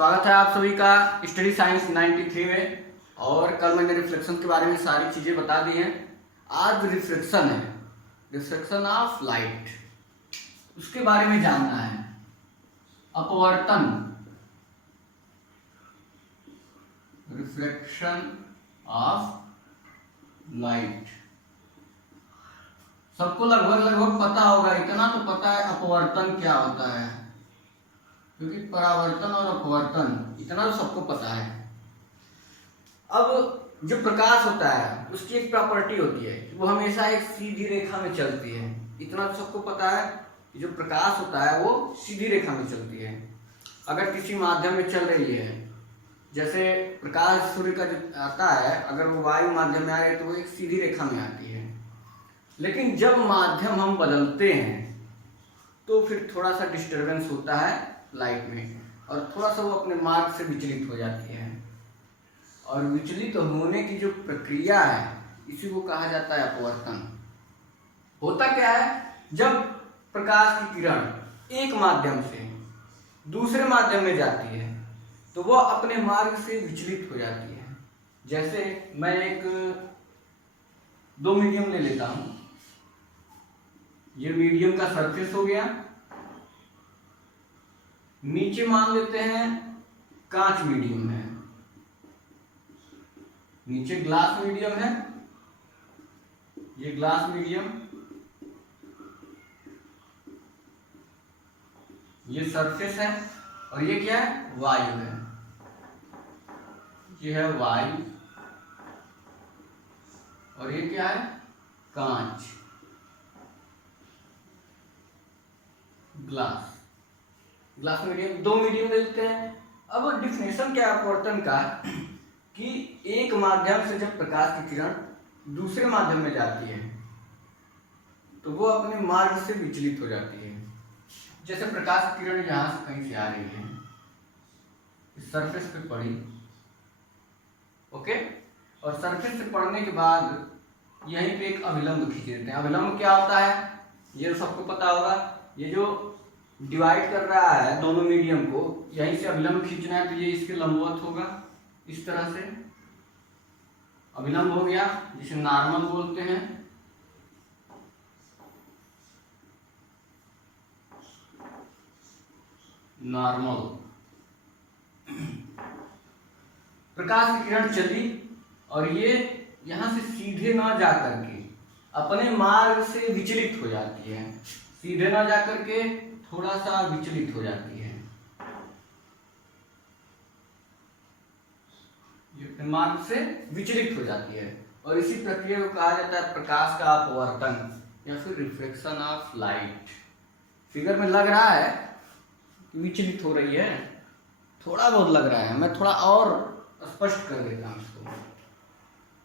स्वागत है आप सभी का स्टडी साइंस 93 में। और कल मैंने रिफ्लेक्शन के बारे में सारी चीज़ें बता दी हैं। आज रिफ्लेक्शन है, रिफ्लेक्शन ऑफ लाइट, उसके बारे में जानना है। अपवर्तन, रिफ्लेक्शन ऑफ लाइट, सबको लगभग पता होगा। इतना तो पता है अपवर्तन क्या होता है, क्योंकि परावर्तन और अपवर्तन इतना तो सबको पता है। अब जो प्रकाश होता है उसकी एक प्रॉपर्टी होती है कि वो हमेशा एक सीधी रेखा में चलती है। इतना तो सबको पता है कि जो प्रकाश होता है वो सीधी रेखा में चलती है। अगर किसी माध्यम में चल रही है, जैसे प्रकाश सूर्य का जो आता है, अगर वो वायु माध्यम में आ रही है तो वो एक सीधी रेखा में आती है। लेकिन जब माध्यम हम बदलते हैं तो फिर थोड़ा सा डिस्टरबेंस होता है लाइट में, और थोड़ा सा वो अपने मार्ग से विचलित हो जाती है। और विचलित होने की जो प्रक्रिया है इसी को कहा जाता है अपवर्तन। होता क्या है, जब प्रकाश की किरण एक माध्यम से दूसरे माध्यम में जाती है तो वो अपने मार्ग से विचलित हो जाती है। जैसे मैं एक दो मीडियम ले लेता हूं। ये मीडियम का सरफेस हो गया। नीचे मान लेते हैं कांच मीडियम है, नीचे ग्लास मीडियम है, ये ग्लास मीडियम, ये सरफेस है, और ये क्या है, वायु है। ये है वायु और ये क्या है, कांच, ग्लास मीडियम। दो मीडियम लेते हैं। अब डिफिनेशन क्या है अपवर्तन का, कि एक माध्यम से जब प्रकाश की किरण दूसरे माध्यम में जाती है तो वो अपने मार्ग से विचलित हो जाती है। जैसे प्रकाश की किरण यहां से कहीं से आ रही है, इस सरफेस पे पड़ी, ओके, और सरफेस से पड़ने के बाद यहीं पे एक अभिलंब खींच देते हैं। अभिलंब क्या होता है ये सबको पता होगा। ये जो डिवाइड कर रहा है दोनों मीडियम को, यहीं से अभिलंब खींचना है तो ये इसके लंबवत होगा। इस तरह से अभिलंब हो गया, जिसे नॉर्मल बोलते हैं। नॉर्मल। प्रकाश की किरण चली और ये यहां से सीधे ना जाकर के अपने मार्ग से विचलित हो जाती है। सीधे ना जाकर के थोड़ा सा विचलित हो जाती है, ये मार्ग से विचलित हो जाती है। और इसी प्रक्रिया को कहा जाता है प्रकाश का अपवर्तन या फिर रिफ्लेक्शन ऑफ लाइट। फिगर में लग रहा है कि विचलित हो रही है, थोड़ा बहुत लग रहा है। मैं थोड़ा और स्पष्ट कर देता हूं इसको,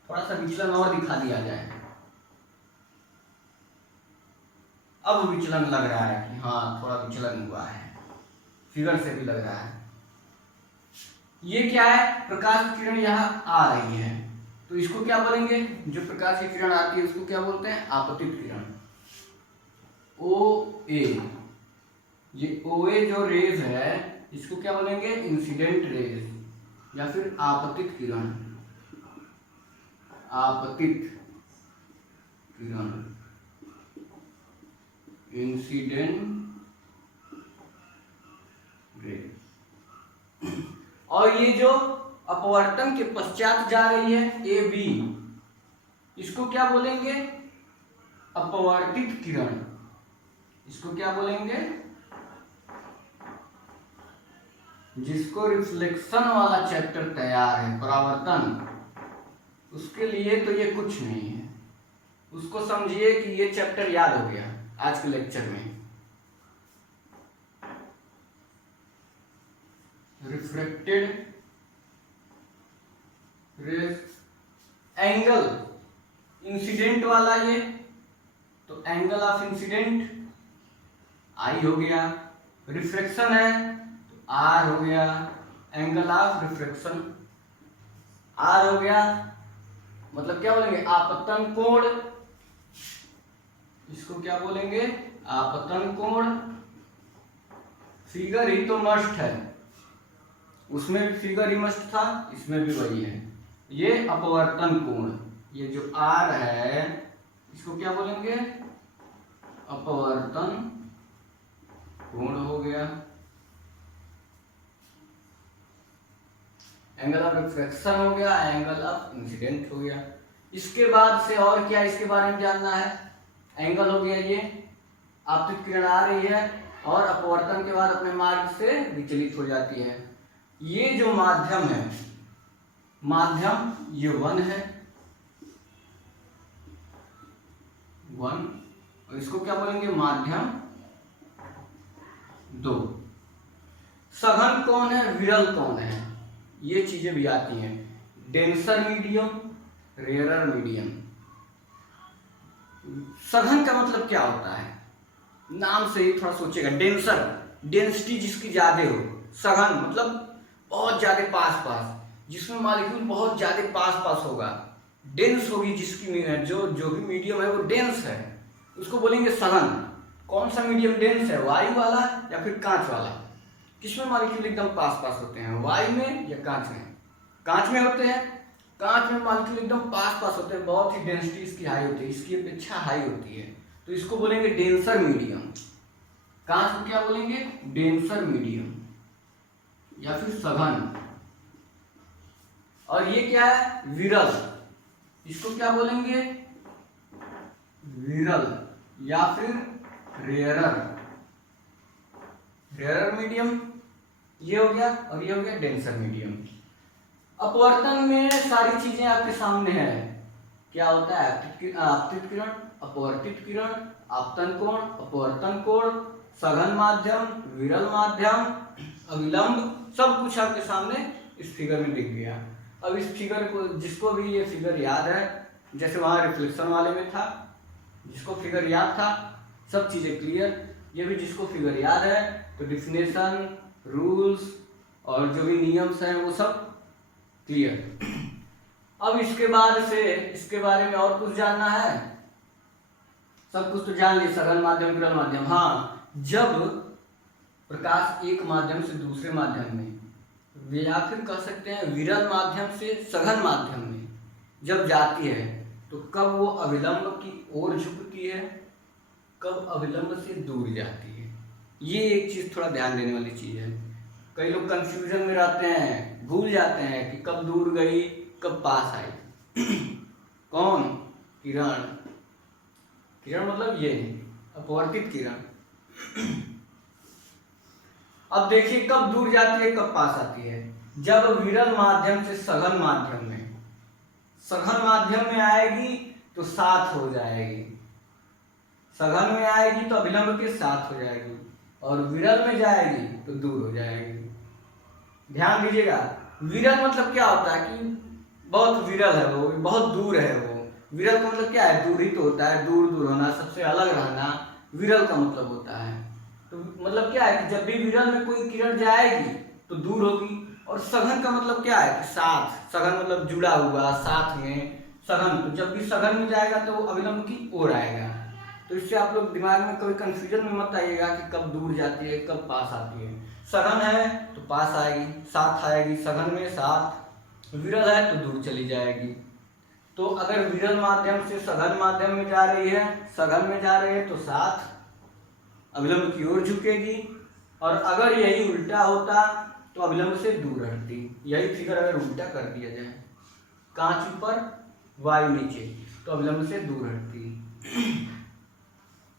थोड़ा सा विचलन और दिखा दिया जाए। अब विचलन लग रहा है कि हाँ थोड़ा विचलन हुआ है, फिगर से भी लग रहा है। ये क्या है, प्रकाश की किरण यहाँ आ रही है तो इसको क्या बोलेंगे, जो प्रकाश की किरण आती है उसको क्या बोलते हैं, आपतित किरण, ओ ए। ये ओ ए जो रेज है इसको क्या बोलेंगे, इंसिडेंट रेज या फिर आपतित किरण। आपतित किरण, इंसिडेंट रे। और ये जो अपवर्तन के पश्चात जा रही है ए बी, इसको क्या बोलेंगे, अपवर्तित किरण। इसको क्या बोलेंगे, जिसको रिफ्लेक्शन वाला चैप्टर तैयार है, परावर्तन, उसके लिए तो ये कुछ नहीं है। उसको समझिए कि ये चैप्टर याद हो गया आज के लेक्चर में। रिफ्लेक्टेड रेज, एंगल इंसिडेंट वाला ये, तो एंगल ऑफ इंसिडेंट आई हो गया। रिफ्लेक्शन है तो आर हो गया, एंगल ऑफ रिफ्लेक्शन आर हो गया। मतलब क्या बोलेंगे, आपतन कोण। इसको क्या बोलेंगे, आपतन कोण। फिगर ही तो मस्ट है, उसमें भी फिगर ही मस्ट था, इसमें भी वही है। ये अपवर्तन कोण, ये जो आर है इसको क्या बोलेंगे, अपवर्तन कोण हो गया। एंगल ऑफ रिफ्रैक्शन हो गया, एंगल ऑफ इंसिडेंट हो गया। इसके बाद से और क्या इसके बारे में जानना है, एंगल हो गया, ये आपतित किरण आ रही है और अपवर्तन के बाद अपने मार्ग से विचलित हो जाती है। ये जो माध्यम है, माध्यम ये 1 है, 1, और इसको क्या बोलेंगे, माध्यम 2। सघन कौन है, विरल कौन है, ये चीजें भी आती हैं। Denser medium, rarer medium. सघन का मतलब क्या होता है, नाम से ही थोड़ा सोचेगा। डेंसर, डेंसिटी जिसकी ज्यादा हो। सघन मतलब बहुत ज्यादा पास पास, जिसमें मॉलिक्यूल बहुत ज्यादा पास पास होगा। डेंस होगी जिसकी, जो भी मीडियम है वो डेंस है, उसको बोलेंगे सघन। कौन सा मीडियम डेंस है, वायु वाला या फिर कांच वाला। किसमें मॉलिक्यूल एकदम पास पास होते हैं, वायु में या कांच में। कांच में होते हैं, कांच में मॉलिक्यूल एकदम पास पास होते हैं, बहुत ही डेंसिटी इसकी हाई होती है, इसकी अपेक्षा हाई होती है, तो इसको बोलेंगे डेंसर मीडियम। कांच को क्या बोलेंगे, डेंसर मीडियम या फिर सघन। और ये क्या है, विरल, इसको क्या बोलेंगे, विरल या फिर रेयरर, रेयरर मीडियम। ये हो गया, और ये हो गया डेंसर मीडियम। अपवर्तन में सारी चीजें आपके सामने है, क्या होता है, आपतित किरण, अपवर्तित किरण, आपतन कोण, अपवर्तन कोण, सघन माध्यम, विरल माध्यम, अविलंब, सब कुछ आपके सामने इस फिगर में दिख गया। अब इस फिगर को, जिसको भी ये फिगर याद है, जैसे वहां रिफ्लेक्शन वाले में था, जिसको फिगर याद था सब चीजें क्लियर, ये भी जिसको फिगर याद है तो डिफिनेशन, रूल्स और जो भी नियम्स हैं वो सब क्लियर। अब इसके बाद से इसके बारे में और कुछ जानना है, सब कुछ तो जान लिया, सघन माध्यम, विरल माध्यम। हाँ, जब प्रकाश एक माध्यम से दूसरे माध्यम में, या फिर कह सकते हैं विरल माध्यम से सघन माध्यम में जब जाती है तो कब वो अविलंब की ओर झुकती है, कब अविलंब से दूर जाती है। ये एक चीज थोड़ा ध्यान देने वाली चीज है। कई लोग कंफ्यूजन में रहते हैं, भूल जाते हैं कि कब दूर गई कब पास आई। कौन, किरण, किरण मतलब ये अपवर्तित किरण। अब देखिए कब दूर जाती है कब पास आती है, जब विरल माध्यम से सघन माध्यम में, सघन माध्यम में आएगी तो साथ हो जाएगी, सघन में आएगी तो अभिलंब के साथ हो जाएगी, और विरल में जाएगी तो दूर हो जाएगी। ध्यान दीजिएगा, विरल मतलब क्या होता है कि बहुत विरल है वो, बहुत दूर है वो। विरल का मतलब क्या है, दूरी तो होता है, दूर दूर होना, सबसे अलग रहना, विरल का मतलब होता है। तो मतलब क्या है कि जब भी विरल में कोई किरण जाएगी तो दूर होगी। और सघन का मतलब क्या है कि साथ, सघन मतलब जुड़ा हुआ, साथ में सघन, तो जब भी सघन में जाएगा तो अविलंब की ओर आएगा। तो इससे आप लोग दिमाग में कोई कंफ्यूजन में मत आइएगा कि कब दूर जाती है कब पास आती है। सघन है तो पास आएगी, साथ आएगी, सघन में साथ, विरल है तो दूर चली जाएगी। तो अगर विरल माध्यम से सघन माध्यम में जा रही है, सघन में जा रही है तो साथ अविलंब की ओर झुकेगी, और अगर यही उल्टा होता तो अविलंब से दूर हटती। यही फिगर अगर उल्टा कर दिया जाए, कांच ऊपर वायु नीचे, तो अविलंब से दूर हटती।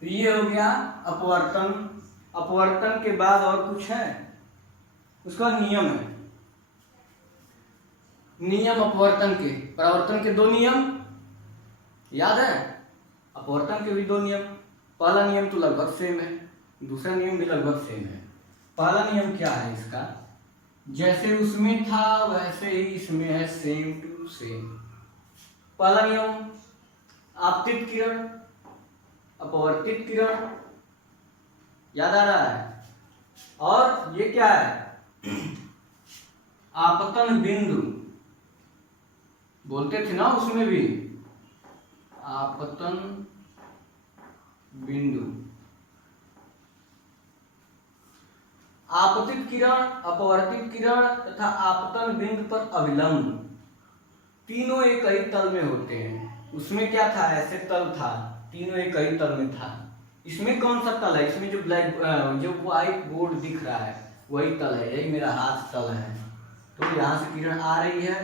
तो ये हो गया अपवर्तन। अपवर्तन के बाद और कुछ है, उसका नियम है। नियम अपवर्तन के, परावर्तन के 2 नियम याद है, अपवर्तन के भी 2 नियम। पहला नियम तो लगभग सेम है, दूसरा नियम भी लगभग सेम है। पहला नियम क्या है इसका, जैसे उसमें था वैसे ही इसमें है, सेम टू सेम। पहला नियम, आपतित किरण अपवर्तित किरण, याद आ रहा है। और ये क्या है, आपतन बिंदु, बोलते थे ना उसमें भी, आपतन बिंदु। आपतित किरण, अपवर्तित किरण तथा आपतन बिंदु पर अभिलंब तीनों एक ही तल में होते हैं। उसमें क्या था, ऐसे तल था, तीनों एक ही तल में था। इसमें कौन सा तल है, इसमें जो जो व्हाइट बोर्ड दिख रहा है वही तल है, यही मेरा हाथ तल है। तो यहाँ से किरण आ रही है,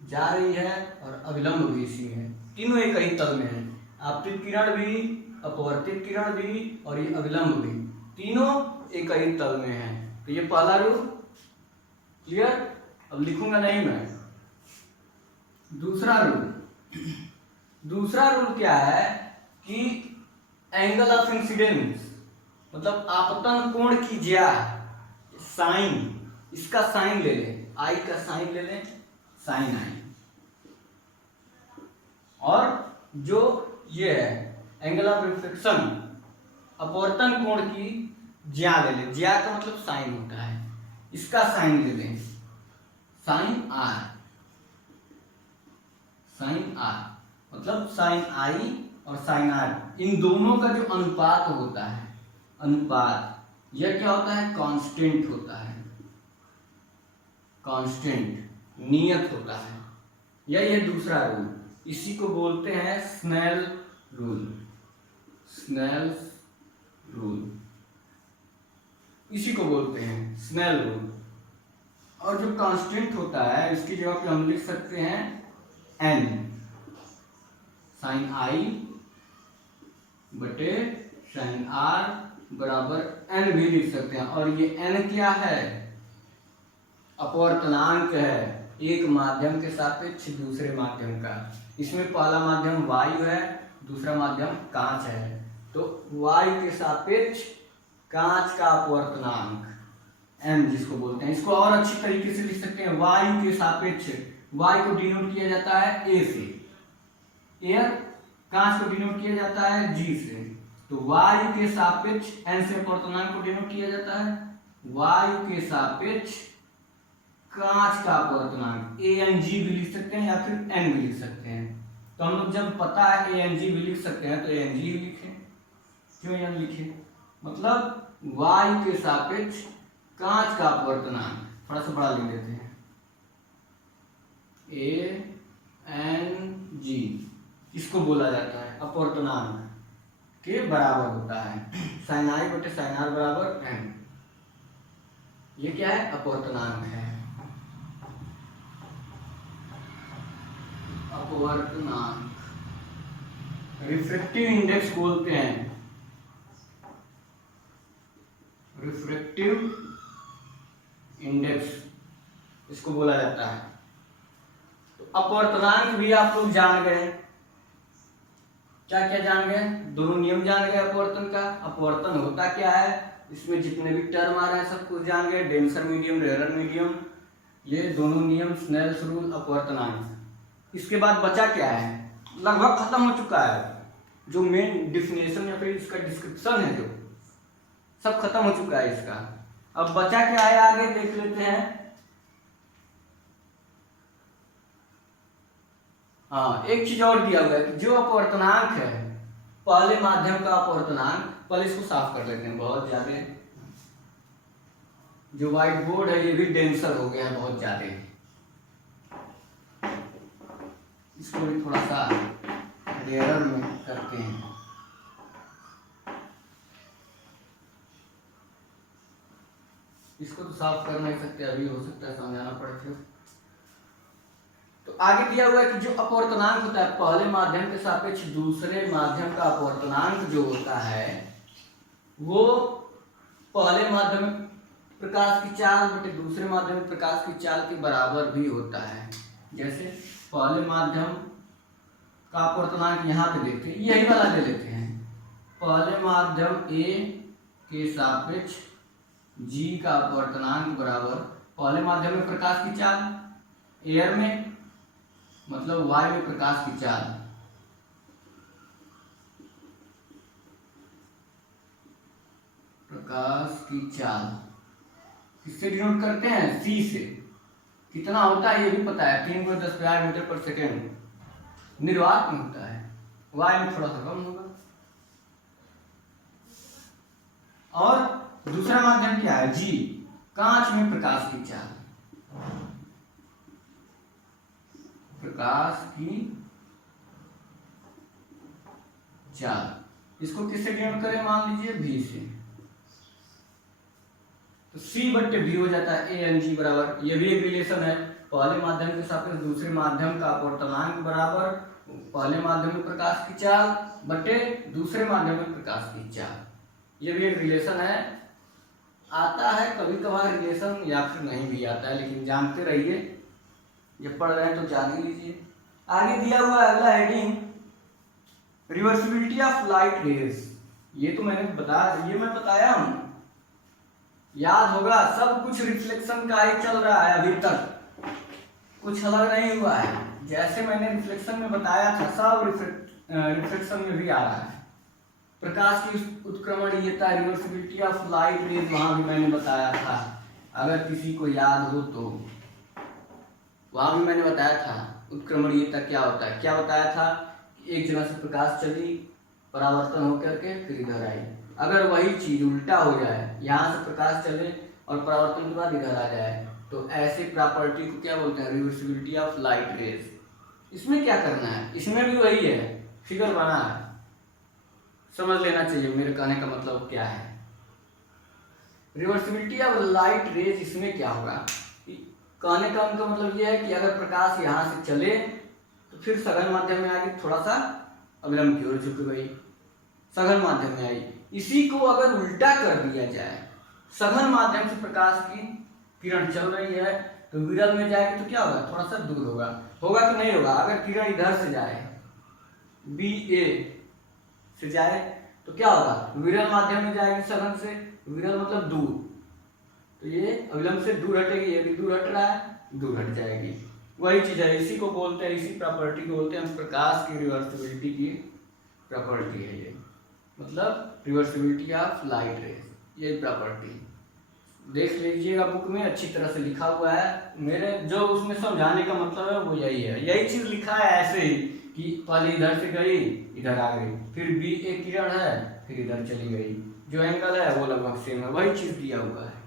जा रही है और अभिलंब भी इसी में है, तीनों एक ही तल में है। आपतित किरण भी, अपवर्तित किरण भी और ये अभिलंब भी, तीनों एक ही तल में है। तो ये पहला रूल क्लियर। अब लिखूंगा नहीं मैं। दूसरा रूल क्या है कि एंगल ऑफ इंसिडेंस मतलब आपतन कोण की ज्या, साइन, इसका साइन ले लें, आई का साइन ले लें, साइन आई। और जो ये है एंगल ऑफ रिफ्लेक्शन, अपवर्तन कोण की ज्या ले लें, ज्या का मतलब साइन होता है, इसका साइन ले लें, साइन आर, साइन आर मतलब साइन आई और साइन आर, इन दोनों का जो अनुपात होता है, अनुपात, यह क्या होता है, कांस्टेंट होता है, कांस्टेंट, नियत होता है। यह दूसरा रूल, इसी को बोलते हैं स्नेल रूल, स्नेल रूल, इसी को बोलते हैं स्नेल रूल। और जो कांस्टेंट होता है इसकी जगह पे हम लिख सकते हैं एन, साइन आई बटे साइन आर बराबर एन भी लिख सकते हैं। और ये एन क्या है, अपवर्तनांक है, एक माध्यम के सापेक्ष दूसरे माध्यम का। इसमें पहला माध्यम वायु है, दूसरा माध्यम कांच है, तो वायु के सापेक्ष कांच का अपवर्तनांक एम जिसको बोलते हैं। इसको और अच्छी तरीके से लिख सकते हैं, वायु के सापेक्ष, वायु को डिनोट किया जाता है ए से, एयर, कांच को डिनोट किया जाता है जी से, तो वायु के सापेक्ष एन से अपवर्तनांक को डिनोट किया जाता है, वायु के सापेक्ष कांच का अपवर्तनांक ए एन जी भी लिख सकते हैं या फिर एन भी लिख सकते हैं। तो हम लोग जब पता है ए एन जी भी लिख सकते हैं तो ए एन जी लिखे, क्यों एन लिखे, मतलब वायु के सापेक्ष कांच का अपवर्तनांक, थोड़ा सा बड़ा लिख देते हैं, ए एन जी, इसको बोला जाता है अपवर्तनांक के बराबर होता है, साइन आई बटे साइन आर बराबर एन। ये क्या है, अपवर्तनांक है, अपवर्तनांक। रिफ्रैक्टिव इंडेक्स बोलते हैं, रिफ्रैक्टिव इंडेक्स इसको बोला जाता है। तो अपवर्तनांक भी आप लोग जान गए, क्या क्या जान गए, दोनों नियम जान गए अपवर्तन का, अपवर्तन होता क्या है, इसमें जितने भी टर्म आ रहे हैं सब कुछ जान गए, डेंसर मीडियम, रेयर मीडियम, ये दोनों नियम, स्नेल्स रूल, अपवर्तनांक। इसके बाद बचा क्या है, लगभग खत्म हो चुका है, जो मेन डिफिनेशन या फिर इसका डिस्क्रिप्शन है जो सब खत्म हो चुका है इसका। अब बचा क्या है, आगे देख लेते हैं। हाँ, एक चीज और दिया हुआ है कि जो अपवर्तनांक है, पहले माध्यम का अपवर्तनांक, पहले इसको साफ कर लेते हैं, बहुत ज्यादा जो व्हाइट बोर्ड है ये भी डेंसर हो गया है बहुत ज्यादा, इसको भी थोड़ा सा रेयर में करते हैं। इसको तो साफ कर नहीं सकते अभी, हो सकता है समझाना पड़े फिर। तो आगे दिया हुआ है कि जो अपवर्तनांक होता है, पहले माध्यम के सापेक्ष दूसरे माध्यम का अपवर्तनांक जो होता है वो पहले माध्यम में प्रकाश की चाल बटे दूसरे माध्यम में प्रकाश की चाल के बराबर भी होता है। जैसे पहले माध्यम का अपवर्तनांक यहाँ पे देखते हैं, यही वाला ले लेते हैं, पहले माध्यम ए के सापेक्ष जी का अपवर्तनांक बराबर पहले माध्यम में प्रकाश की चाल, एयर में मतलब वायु में प्रकाश की चाल, प्रकाश की चाल किससे डिनोट करते हैं, सी से। कितना होता है ये भी पता है, 3×10⁻⁷ मीटर पर सेकेंड निर्वात में होता है, वायु में थोड़ा सा कम होगा। और दूसरा माध्यम क्या है? जी, कांच में प्रकाश की चाल। प्रकाश की चाल, इसको किससे डिनोट करें? मान लीजिए v से, तो c बट्टे v हो जाता है ए एन जी बराबर, ये भी एक रिलेशन है, पहले माध्यम के सापेक्ष दूसरे माध्यम का अपवर्तनांक बराबर पहले माध्यम में प्रकाश की चाल बटे दूसरे माध्यम में प्रकाश की चाल, ये भी एक रिलेशन है। आता है कभी कभार रिलेशन या फिर नहीं भी आता है, लेकिन जानते रहिए, ये पढ़ रहे हैं तो जान ही लीजिए। आगे दिया हुआ अगला heading reversibility of light rays, ये तो मैंने मैं बताया हूं, याद होगा। सब कुछ रिफ्लेक्शन का ही चल रहा है अभी तक, कुछ अलग नहीं हुआ है। जैसे मैंने रिफ्लेक्शन में बताया था, सब रिफ्लेक्शन में भी आ रहा है। प्रकाश की उत्क्रमणीयता, रिवर्सिबिलिटी ऑफ लाइट रेज, वहां भी मैंने बताया था, अगर किसी को याद हो तो। वहां भी मैंने बताया था उत्क्रमणीयता क्या होता है। क्या बताया था? एक जगह से प्रकाश चली, परावर्तन होकर के फिर इधर आई। अगर वही चीज उल्टा हो जाए, यहाँ से प्रकाश चले और परावर्तन के बाद इधर आ जाए, तो ऐसे प्रॉपर्टी को क्या बोलते हैं? Reversibility of light rays. इसमें क्या करना है? इसमें भी वही है, फिगर बना है, समझ लेना चाहिए मेरे कहने का मतलब क्या है। रिवर्सिबिलिटी ऑफ लाइट रेज, इसमें क्या होगा? कहने का उनका मतलब यह है कि अगर प्रकाश यहाँ से चले तो फिर सघन माध्यम में आगे थोड़ा सा अविलंब की ओर झुक गई, सघन माध्यम में आई। इसी को अगर उल्टा कर दिया जाए, सघन माध्यम से प्रकाश की किरण चल रही है तो विरल में जाएगी तो क्या होगा? थोड़ा सा दूर होगा कि नहीं होगा? अगर किरण इधर से जाए, बी ए से जाए तो क्या होगा? विरल माध्यम में जाएगी सघन से, विरल मतलब दूर, तो ये अविलंब से दूर हटेगी, ये भी दूर हट रहा है, दूर हट जाएगी। वही चीज है, इसी को बोलते हैं, इसी प्रॉपर्टी को बोलते हैं प्रकाश की रिवर्सिबिलिटी की प्रॉपर्टी है ये, मतलब रिवर्सिबिलिटी ऑफ लाइट रेज, यही प्रॉपर्टी देख लीजिएगा बुक में अच्छी तरह से लिखा हुआ है। मेरे जो उसमें समझाने का मतलब है वो यही है, यही चीज लिखा है ऐसे ही कि पहले इधर से गई, इधर आ गई, फिर बी एक किरण है, फिर इधर चली गई, जो एंगल है वो लगभग सेम है, वही चीज दिया हुआ है।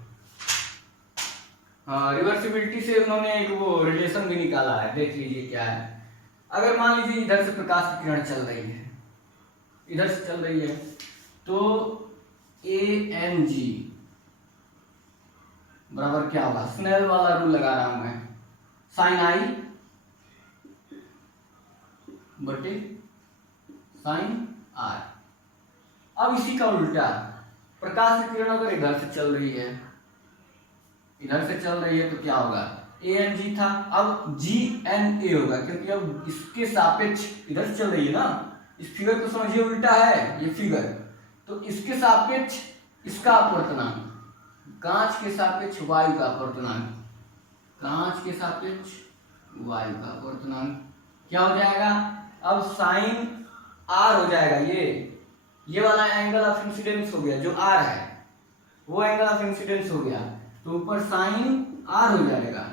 हाँ, रिवर्सिबिलिटी से उन्होंने एक वो रिलेशन भी निकाला है, देख लीजिए क्या है। अगर मान लीजिए इधर से प्रकाश की किरण चल रही है, इधर से चल रही है, तो ए एन जी बराबर क्या होगा? स्नेल वाला रूल लगा रहा हूं मैं, साइन आई बटे साइन आर। अब इसी का उल्टा, प्रकाश की किरण अगर इधर से चल रही है, इधर से चल रही है तो क्या होगा? ए एन जी था, अब जी एन ए होगा, क्योंकि अब इसके सापेक्ष इधर से चल रही है ना। इस फिगर को समझिए, उल्टा है ये फिगर, तो इसके सापेक्ष इसका अपवर्तनांक, कांच के सापेक्ष वायु का अपवर्तनांक, कांच के सापेक्ष वायु का अपवर्तनांक क्या हो जाएगा? अब साइन आर हो जाएगा, ये वाला एंगल ऑफ इंसिडेंस हो गया, जो आर है वो एंगल ऑफ इंसिडेंस हो गया, तो ऊपर साइन आर हो जाएगा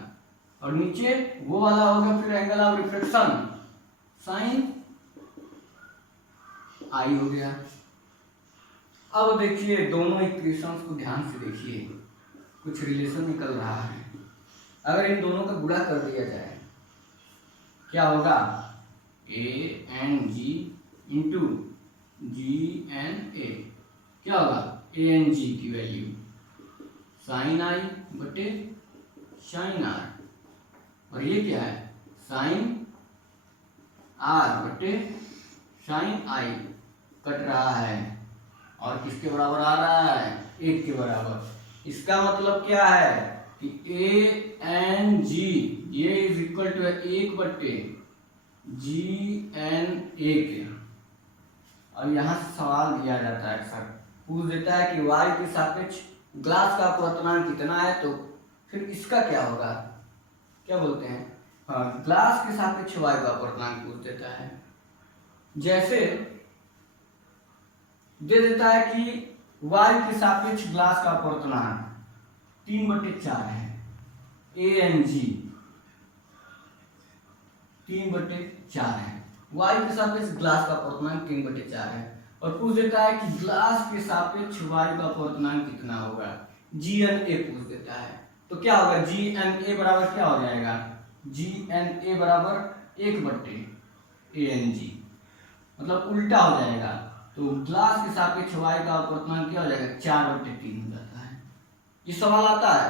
और नीचे वो वाला होगा फिर एंगल ऑफ रिफ्लेक्शन, साइन आई हो गया। अब देखिए दोनों इक्वेशंस को ध्यान से देखिए, कुछ रिलेशन निकल रहा है। अगर इन दोनों का गुणा कर दिया जाए क्या होगा? A N G into G N A, क्या होगा? ए एन जी की वैल्यू साइन आई बटे साइन आर, और ये क्या है? साइन आर बटे साइन आई, कट रहा है और किसके बराबर आ रहा है? 1 के बराबर। इसका मतलब क्या है कि ए एन जी ये इज इक्वल टू 1 बट्टे जी एन ए के। अब यहाँ से सवाल दिया जाता है, अक्सर पूछ देता है कि वायु के सापेक्ष ग्लास का अपवर्तनांक कितना है, तो फिर इसका क्या होगा? क्या बोलते हैं? हाँ, ग्लास के सापेक्ष वायु का अपवर्तनांक पूछ देता है। जैसे दे देता है कि वायु के सापेक्ष ग्लास का अपवर्तनांक 3/4 है, ए एन जी 3/4 है, वायु के सापेक्ष ग्लास का अपवर्तनांक 3/4 है, और पूछ देता है कि ग्लास के सापेक्ष वायु का अपवर्तनांक कितना होगा, GNA पूछ देता है। तो क्या होगा, GNA बराबर क्या हो जाएगा, GNA बराबर 1/ANG, मतलब उल्टा हो जाएगा। तो ग्लास के सापेक्ष वायु का अपवर्तनांक क्या हो जाएगा, 4/3 हो जाता है। ये सवाल आता है,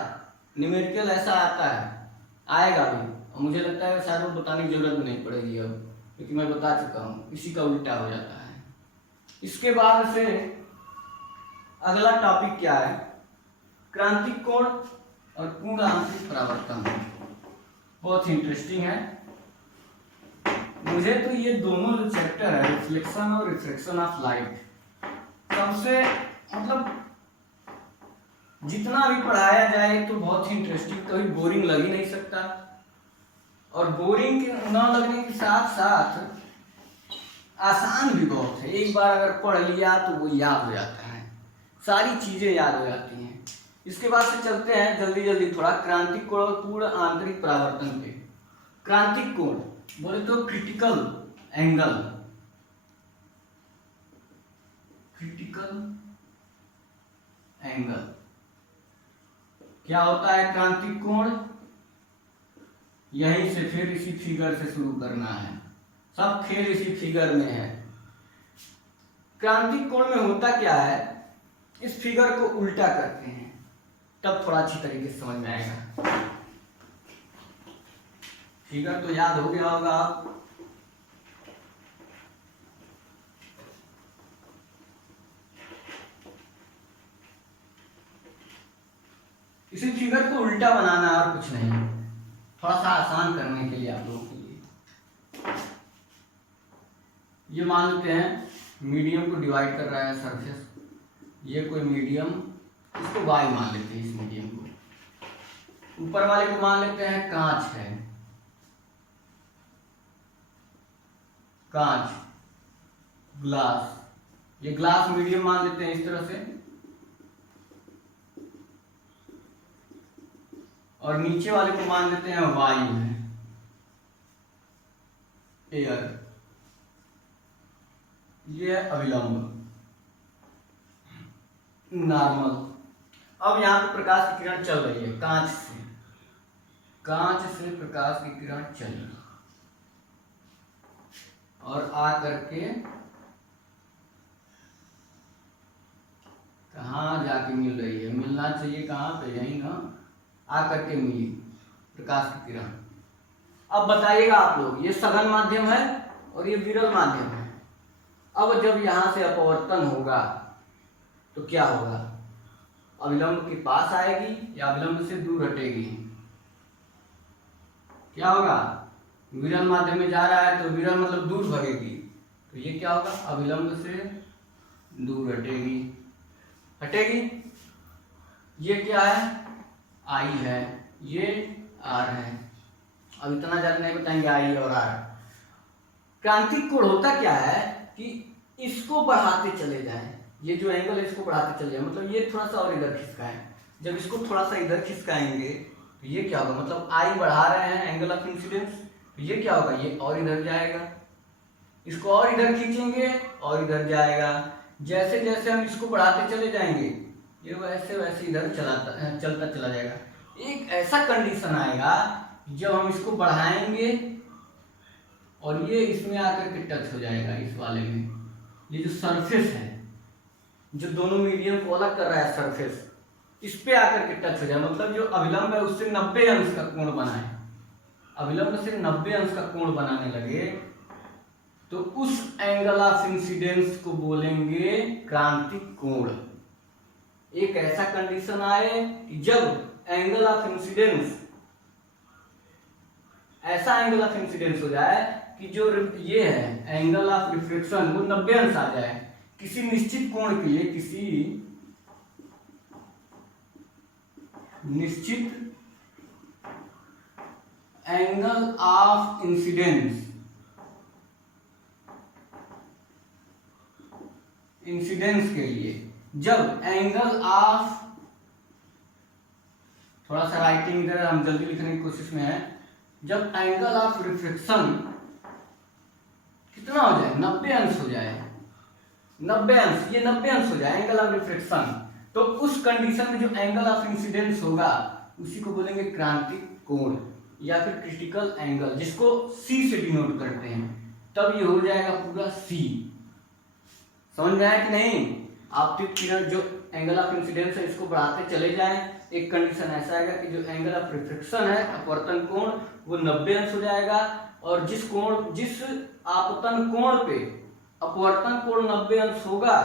न्यूमेरिकल ऐसा आता है, आएगा भी, और मुझे लगता है शायद वो बताने की जरूरत भी नहीं पड़ेगी अब, क्योंकि मैं बता चुका हूँ, इसी का उल्टा हो जाता है। इसके बाद से अगला टॉपिक क्या है, क्रांतिक कोण और पूर्ण आंतरिक परावर्तन। बहुत इंटरेस्टिंग है। मुझे तो ये दोनों जो चैप्टर है, रिफ्लेक्शन और रिफ्रैक्शन ऑफ लाइट, सबसे मतलब जितना भी पढ़ाया जाए तो बहुत ही इंटरेस्टिंग, कभी बोरिंग लग ही नहीं सकता। और बोरिंग न लगने के साथ साथ आसान भी बहुत है। एक बार अगर पढ़ लिया तो वो याद हो जाता है, सारी चीजें याद हो जाती हैं। इसके बाद से चलते हैं जल्दी जल्दी थोड़ा क्रांतिक कोण और पूर्ण आंतरिक परावर्तन पे। क्रांतिक कोण बोले तो क्रिटिकल एंगल, क्रिटिकल एंगल क्या होता है, क्रांतिक कोण। यहीं से फिर इसी फिगर से शुरू करना है, सब खेल इसी फिगर में है। क्रांतिक कोण में होता क्या है, इस फिगर को उल्टा करते हैं, तब थोड़ा अच्छी तरीके से समझ में आएगा। फिगर तो याद हो गया होगा। इसी फिगर को उल्टा बनाना है और कुछ नहीं, थोड़ा सा आसान करने के लिए आप लोगों के लिए। ये मान लेते हैं मीडियम को डिवाइड कर रहा है सरफेस, ये कोई मीडियम, इसको वाई मान लेते हैं, इस मीडियम को। ऊपर वाले को मान लेते हैं कांच है, कांच, ग्लास, ये ग्लास मीडियम मान लेते हैं इस तरह से। और नीचे वाले को मान लेते हैं वायु है, एयर, ये अविलंब, नॉर्मल। अब यहाँ पे प्रकाश की किरण चल रही है कांच से, कांच से प्रकाश की किरण चली और आ करके कहाँ जाके मिल रही है, मिलना चाहिए कहाँ पे, यही ना, आ करके मिली प्रकाश की किरण। अब बताइएगा आप लोग, ये सघन माध्यम है और ये विरल माध्यम है। अब जब यहां से अपवर्तन होगा तो क्या होगा, अविलंब के पास आएगी या अविलंब से दूर हटेगी, क्या होगा, विरल माध्यम में जा रहा है तो विरल मतलब दूर भगेगी, तो ये क्या होगा, अविलंब से दूर हटेगी, हटेगी। ये क्या है, आई है, ये आर है। अब इतना ज्यादा नहीं बताएंगे आई और आर। क्रांतिक कोण होता क्या है कि इसको बढ़ाते चले जाएं, ये जो एंगल है इसको बढ़ाते चले जाएं, मतलब ये थोड़ा सा और इधर खिसकाएं। जब इसको थोड़ा सा इधर खिसकाएंगे तो ये क्या होगा, मतलब आई बढ़ा रहे हैं एंगल ऑफ इंसिडेंस, तो ये क्या होगा, ये और इधर जाएगा। इसको और इधर खींचेंगे और इधर जाएगा। जैसे जैसे हम इसको बढ़ाते चले जाएंगे ये वैसे वैसे इधर चलता चला जाएगा। एक ऐसा कंडीशन आएगा जब हम इसको बढ़ाएंगे और ये इसमें आकर के टच हो जाएगा, इस वाले में, ये जो सरफेस है जो दोनों मीडियम को अलग कर रहा है सरफेस, इस पे आकर के टच हो जाए, मतलब जो अविलंब है उससे 90 अंश का कोण बनाए, अविलंब से 90 अंश का कोण बनाने लगे तो उस एंगल ऑफ इंसिडेंस को बोलेंगे क्रांतिक कोण। एक ऐसा कंडीशन आए कि जब एंगल ऑफ इंसिडेंस, ऐसा एंगल ऑफ इंसिडेंस हो जाए कि जो ये है एंगल ऑफ रिफ्लेक्शन वो 90 अंश आ जाए किसी निश्चित कोण के लिए, किसी निश्चित एंगल ऑफ इंसिडेंस, इंसिडेंस के लिए जब एंगल ऑफ, थोड़ा सा राइटिंग इधर हम जल्दी लिखने की कोशिश में है, जब एंगल ऑफ रिफ्लेक्शन कितना हो जाए, 90 अंश हो जाए, 90 अंश, ये 90 अंश हो जाए एंगल ऑफ रिफ्लेक्शन, तो उस कंडीशन में जो एंगल ऑफ इंसिडेंस होगा उसी को बोलेंगे क्रांतिक कोण या फिर क्रिटिकल एंगल, जिसको सी से डिनोट करते हैं। तब ये हो जाएगा पूरा सी। समझ में आया कि नहीं? आपतित किरण जो एंगल ऑफ इंसिडेंस है इसको बढ़ाते चले जाएं, एक कंडीशन ऐसा आएगा कि जो एंगल ऑफ रिफ्लेक्शन है अपवर्तन कोण वो 90 अंश हो जाएगा, और जिस आपतन कोण पे अपवर्तन कोण 90 अंश होगा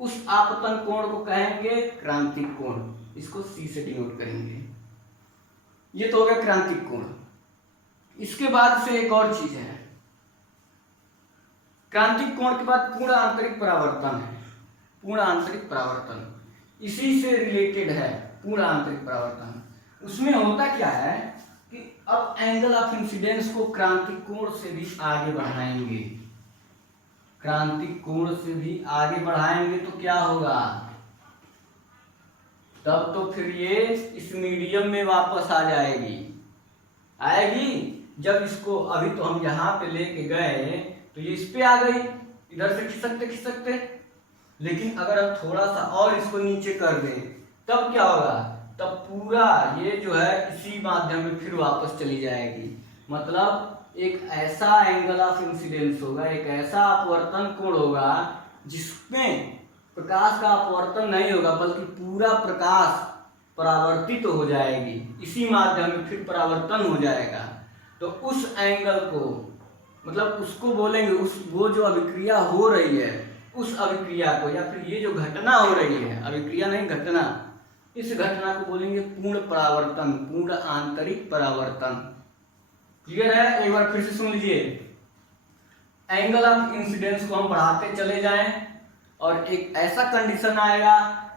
उस आपतन कोण को कहेंगे क्रांतिक कोण, इसको सी से डिनोट करेंगे। ये तो हो गया क्रांतिक कोण। इसके बाद से एक और चीज है, क्रांतिक कोण के बाद पूर्ण आंतरिक परावर्तन है। पूर्ण आंतरिक परावर्तन इसी से रिलेटेड है, पूर्ण आंतरिक परावर्तन। उसमें होता क्या है कि अब एंगल ऑफ इंसिडेंस को क्रांतिक कोण से भी आगे बढ़ाएंगे, क्रांतिक कोण से भी आगे बढ़ाएंगे तो क्या होगा, तब तो फिर ये इस मीडियम में वापस आ जाएगी। जब इसको अभी तो हम यहाँ पे लेके गए तो ये इस पे आ गई, इधर से खिसकते, लेकिन अगर हम थोड़ा सा और इसको नीचे कर दें तब क्या होगा, तब पूरा ये जो है इसी माध्यम में फिर वापस चली जाएगी। मतलब एक ऐसा एंगल ऑफ इंसिडेंस होगा, एक ऐसा अपवर्तन कोण होगा जिसमें प्रकाश का अपवर्तन नहीं होगा बल्कि पूरा प्रकाश परावर्तित तो हो जाएगी, इसी माध्यम में फिर परावर्तन हो जाएगा। तो उस एंगल को मतलब उसको बोलेंगे, वो जो अभिक्रिया हो रही है उस अभिक्रिया को, या फिर ये जो घटना हो रही है, अभिक्रिया नहीं घटना, इस घटना को बोलेंगे पूर्ण परावर्तन, पूर्ण आंतरिक परावर्तन। क्लियर है? एक बार फिर से सुन लीजिए, एंगल ऑफ इंसिडेंस को हम बढ़ाते चले जाएं और एक ऐसा कंडीशन आएगा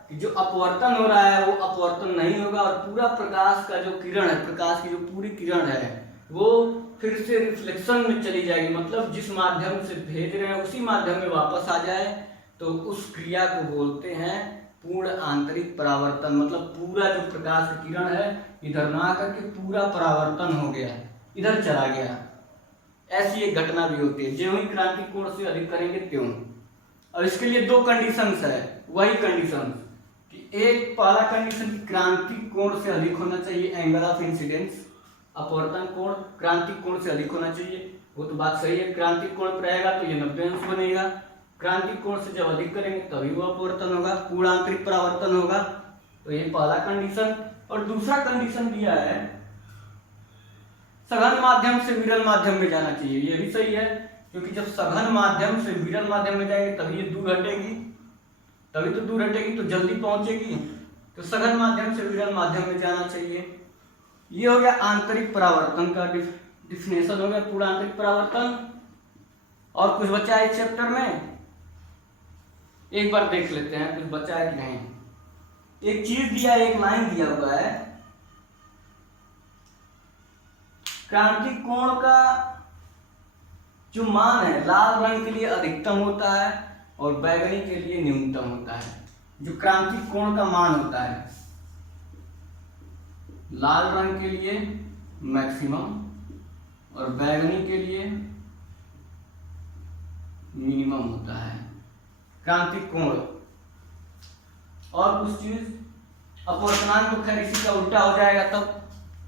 कि जो अपवर्तन हो रहा है वो अपवर्तन नहीं होगा और पूरा प्रकाश का जो किरण है, प्रकाश की जो पूरी किरण है वो फिर से रिफ्लेक्शन में चली जाएगी, मतलब जिस माध्यम से भेज रहे हैं उसी माध्यम में वापस आ जाए, तो उस क्रिया को बोलते हैं पूर्ण आंतरिक परावर्तन। मतलब पूरा जो प्रकाश का किरण है इधर ना आकर के पूरा परावर्तन हो गया, इधर चला गया। ऐसी एक घटना भी होती है, ज्यों ही क्रांतिक कोण से अधिक करेंगे त्यों। और इसके लिए दो कंडीशंस है, वही कंडीशन कि एक पहला कंडीशन क्रांतिक कोण से अधिक होना चाहिए एंगल ऑफ इंसिडेंस, अपवर्तन कोण क्रांतिक कोण से अधिक होना चाहिए, वो तो बात सही है। क्रांतिक कोण पर रहेगा तो ये 90 अंश बनेगा, क्रांतिक कोण से जब अधिक करेंगे तभी वो अपवर्तन होगा, पूर्ण आंतरिक परावर्तन होगा। तो ये पहला कंडीशन। और दूसरा कंडीशन दिया है सघन माध्यम से विरल माध्यम में जाना चाहिए, ये भी सही है, क्योंकि जब सघन माध्यम से विरल माध्यम में जाएंगे तभी ये दूर हटेगी, तभी तो दूर हटेगी तो जल्दी पहुंचेगी। तो सघन माध्यम से विरल माध्यम में जाना चाहिए। ये हो गया आंतरिक परावर्तन का डिफिनेशन हो गया, पूर्ण आंतरिक परावर्तन। और कुछ बचा है इस चैप्टर में, एक बार देख लेते हैं कुछ बचा है कि नहीं। एक चीज दिया, एक लाइन दिया हुआ है, क्रांतिक कोण का जो मान है लाल रंग के लिए अधिकतम होता है और बैगनी के लिए न्यूनतम होता है। जो क्रांतिक कोण का मान होता है लाल रंग के लिए मैक्सिमम और बैगनी के लिए मिनिमम होता है क्रांतिक कोण। और कुछ चीज अपवर्तनांक तो खैर इसी का उल्टा हो जाएगा, तब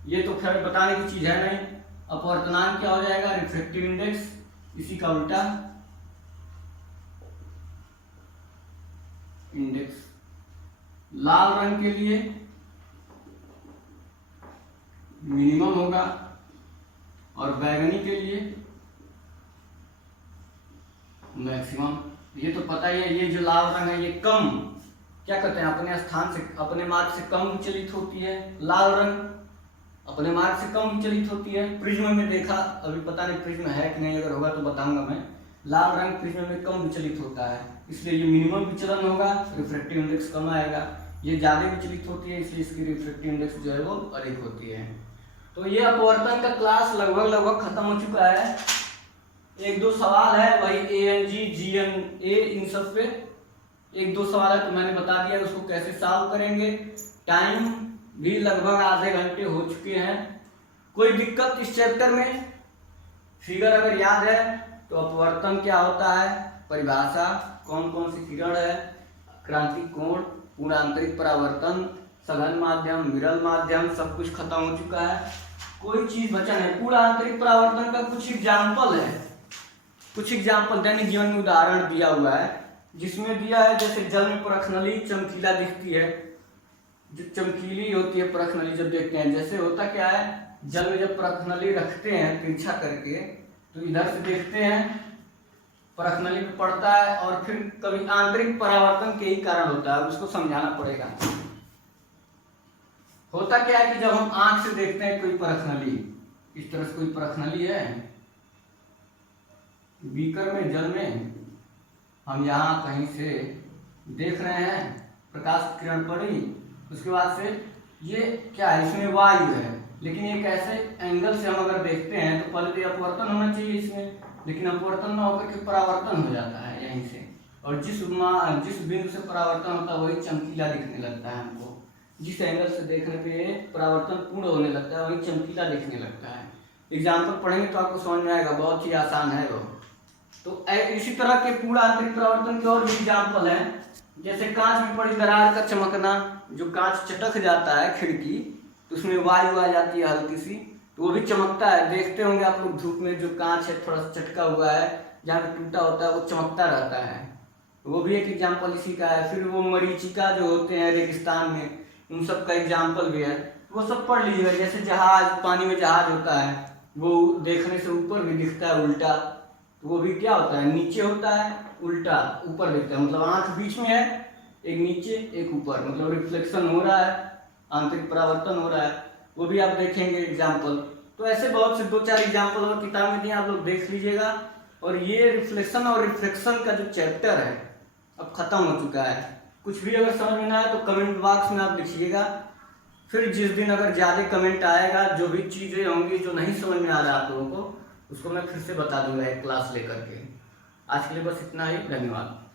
ये तो खैर बताने की चीज है नहीं। अपवर्तनांक क्या हो जाएगा, रिफ्रैक्टिव इंडेक्स, इसी का उल्टा इंडेक्स। लाल रंग के लिए मिनिमम होगा और बैगनी के लिए मैक्सिमम। ये तो पता ही है, ये जो लाल रंग है ये कम, क्या कहते हैं, अपने स्थान से अपने मार्ग से कम विचलित होती है। लाल रंग अपने मार्ग से कम विचलित होती है। प्रिज्म में देखा, अभी पता नहीं प्रिज्म है कि नहीं, अगर होगा तो बताऊंगा मैं। लाल रंग प्रिज्म में कम विचलित होता है, इसलिए ये मिनिमम विचलन होगा, रिफ्रैक्टिव इंडेक्स कम आएगा। ये ज्यादा विचलित होती है इसलिए इसकी रिफ्रैक्टिव इंडेक्स जो है वो अधिक होती है। तो ये अपवर्तन का क्लास लगभग खत्म हो चुका है। एक दो सवाल है, वही ANG GNA इन सब पे एक दो सवाल है तो मैंने बता दिया उसको कैसे सॉल्व करेंगे। टाइम भी लगभग आधे घंटे हो चुके हैं। कोई दिक्कत इस चैप्टर में? फिगर अगर याद है तो अपवर्तन क्या होता है, परिभाषा, कौन कौन सी किरण है, क्रांतिक कोण, पूर्ण आंतरिक परावर्तन, सघन माध्यम, विरल माध्यम, सब कुछ खत्म हो चुका है। कोई चीज बचा नहीं। पूर्ण आंतरिक परावर्तन का कुछ एग्जाम्पल है, कुछ एग्जाम्पल दैनिक जीवन में उदाहरण दिया हुआ है, जिसमें दिया है जैसे जल में परखनली चमकीला दिखती है, जो चमकीली होती है परखनली जब देखते हैं। जैसे होता क्या है, जल में जब परखनली रखते हैं तिरछा करके तो इधर से देखते हैं परखनली पे पड़ता है, और फिर कभी आंतरिक परावर्तन के ही कारण होता है, उसको समझाना पड़ेगा। होता क्या है कि जब हम आंख से देखते हैं कोई परखनली, इस तरह से कोई परखनली है बीकर में, जल में, हम यहाँ कहीं से देख रहे हैं, प्रकाश किरण पड़ी, उसके बाद से ये क्या है, इसमें वायु है, लेकिन एक ऐसे एंगल से हम अगर देखते हैं तो पहले तो अपवर्तन होना चाहिए इसमें, लेकिन अपवर्तन न होकर के परावर्तन हो जाता है यहीं से, और जिस बिंदु से परावर्तन होता है वही चमकीला दिखने लगता है हमको। जिस एंगल से देखने पे परावर्तन पूर्ण होने लगता है वही चमकीला दिखने लगता है। एग्जाम्पल पढ़ेंगे तो आपको समझ में आएगा, बहुत ही आसान है वो। तो इसी तरह के पूर्ण आंतरिक परावर्तन के और भी एग्जाम्पल हैं, जैसे कांच में पड़ी दरार का चमकना, जो कांच चटक जाता है खिड़की तो उसमें वायु आ जाती है हल्की सी, तो वो भी चमकता है। देखते होंगे आप लोग धूप में, जो कांच है थोड़ा सा चटका हुआ है, जहाँ पे टूटा होता है वो चमकता रहता है, वो भी एक एग्जाम्पल इसी का है। फिर वो मरीचिका जो होते हैं रेगिस्तान में, उन सब का एग्जाम्पल भी है, वो सब पढ़ लीजिएगा। जैसे जहाज, पानी में जहाज होता है, वो देखने से ऊपर भी दिखता है उल्टा, तो वो भी क्या होता है, नीचे होता है, उल्टा ऊपर दिखता है, मतलब आंख बीच में है, एक नीचे एक ऊपर, मतलब रिफ्लेक्शन हो रहा है, आंतरिक परावर्तन हो रहा है, वो भी आप देखेंगे एग्जाम्पल। तो ऐसे बहुत से 2-4 एग्जाम्पल और किताब में दिए, आप लोग देख लीजिएगा। और ये रिफ्लेक्शन और रिफ्लेक्शन का जो चैप्टर है अब खत्म हो चुका है। कुछ भी अगर समझ में ना आए तो कमेंट बॉक्स में आप लिखिएगा, फिर जिस दिन अगर ज़्यादा कमेंट आएगा, जो भी चीज़ें होंगी जो नहीं समझ में आ रहा आप लोगों को, उसको मैं फिर से बता दूंगा एक क्लास लेकर के। आज के लिए बस इतना ही, धन्यवाद।